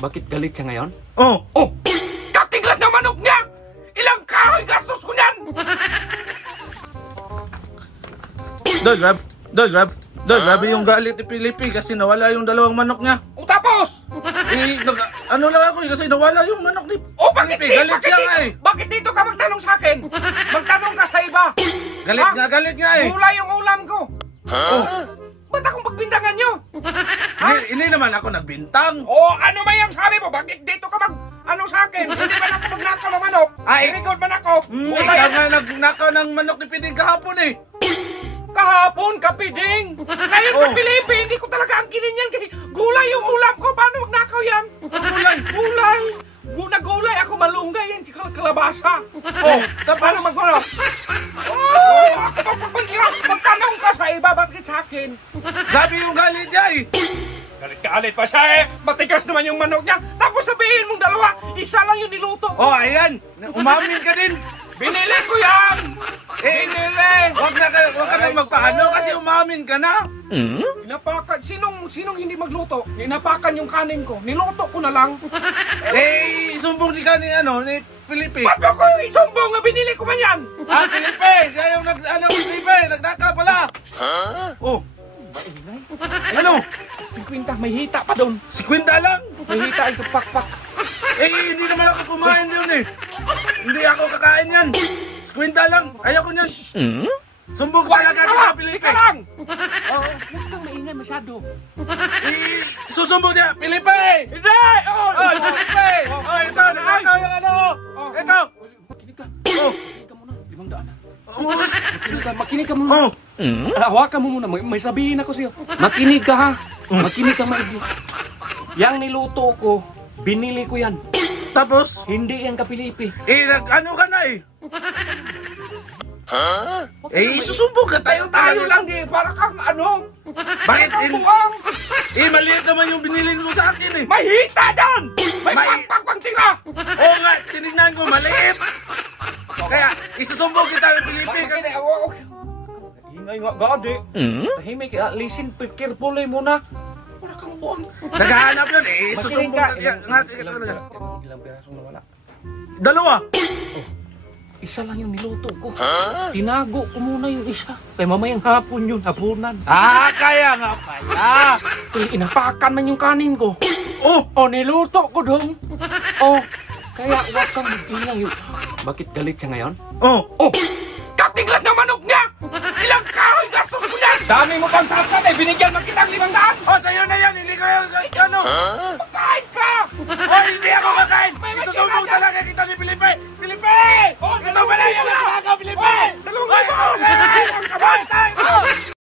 Bakit galit siya ngayon? Oh! Oh! Katiglas na manok niya! Ilang kahoy gastos ko niyan! Grabe yung galit ni Pilipi kasi nawala yung dalawang manok niya. O tapos! Ano lang ako kasi nawala yung manok ni O bakit Pilipi. Galit siya nga eh. Bakit dito ka magtanong sa akin? Magtanong ka sa iba. Galit nga eh. Gulay yung ulam ko. Oh, Ba't akong pagbintangan nyo? hindi naman ako nagbintang. O ano ba yung sabi mo? Bakit dito ka ano sa akin? Hindi ba ako magnakaw ng manok? Ay. Record man ako? Ikaw nga nagnakaw ng manok ni Piding kahapon eh. Kahapon, kapiding! Ngayon Oh. pa Pilipi, hindi ko talaga angkinin yan kasi gulay yung ulam ko. Paano magnakaw yan? Gulay! Gulay ako, malunggay yan, kalabasa. Oh, paano magmano? Oh, magtanong ka sa iba, bakit sa akin? Grabe yung galit niya eh. Galit pa siya eh. Matigas naman yung manok niya. Tapos sabihin mong dalawa, isa lang yung niluto ko. Oh, ayan. Umamin ka din. Binili ko yan! Binili! Huwag ka na magpaano kasi umamin ka na. Inapakan, sinong hindi magluto? Inapakan yung kanin ko. Niluto ko na lang. Isumbong ni Pilipi. Ba't mo ko isumbong nga binili ko man yan? Pilipi! Siya yung Pilipi! Nagdaka pala! Oh! Ano? 50, may hita pa doon. 50 lang! May hita ito, pakpak. Hindi naman ako kumain yun eh. Hindi ako kakain yan. 50 lang. Ayoko niyan. Sumbong talaga kita, Pilipi. Ika lang! Oo. Huwag kang maingay masyado. Susumbong niya, Pilipi! Hindi! Oh, Pilipi! Oh, ito, nakakaw yung ano. Ito. Makinig ka. Oh. Makinig ka muna. 500 na. Oh. Makinig ka muna. Oh. Hawakan mo muna. May sabihin ako sa'yo. Makinig ka ha. Makinig ka maigi. Yang niluto ko, binili ko yan. Tapos? Hindi yan kapilipi. Ano ka na eh? Susumbong ka Tayo lang di. Para kang ano. Bakit? Buang. Maliit naman yung binili mo sa akin eh. May hita doon. May pang tira. Oo nga, tinignan ko, maliit. Kaya, isusumbong kita ng Pilipi kasi... Ingay nga gadi. Tahimik, listen, carefully muna. Wala kang buang. Naghahanap yun eh, isusumbong ka. Ilang pirasong nawala? 2. Isa lang yung niluto ko. Tinago ko muna yung isa. Kaya mamayang hapon yun, hapunan. Kaya nga pala. Inapakan man yung kanin ko. Oh, Niluto ko dong. Kaya huwag kang ingay. Bakit galit siya ngayon? oh. Katiglas na manok niya! Ilang kahoy gastos ko yan! Dami mo pang tatsan eh, binigyan mo kitang 500! Sa'yo na yan, hindi ko yung ano. Pagkain ka!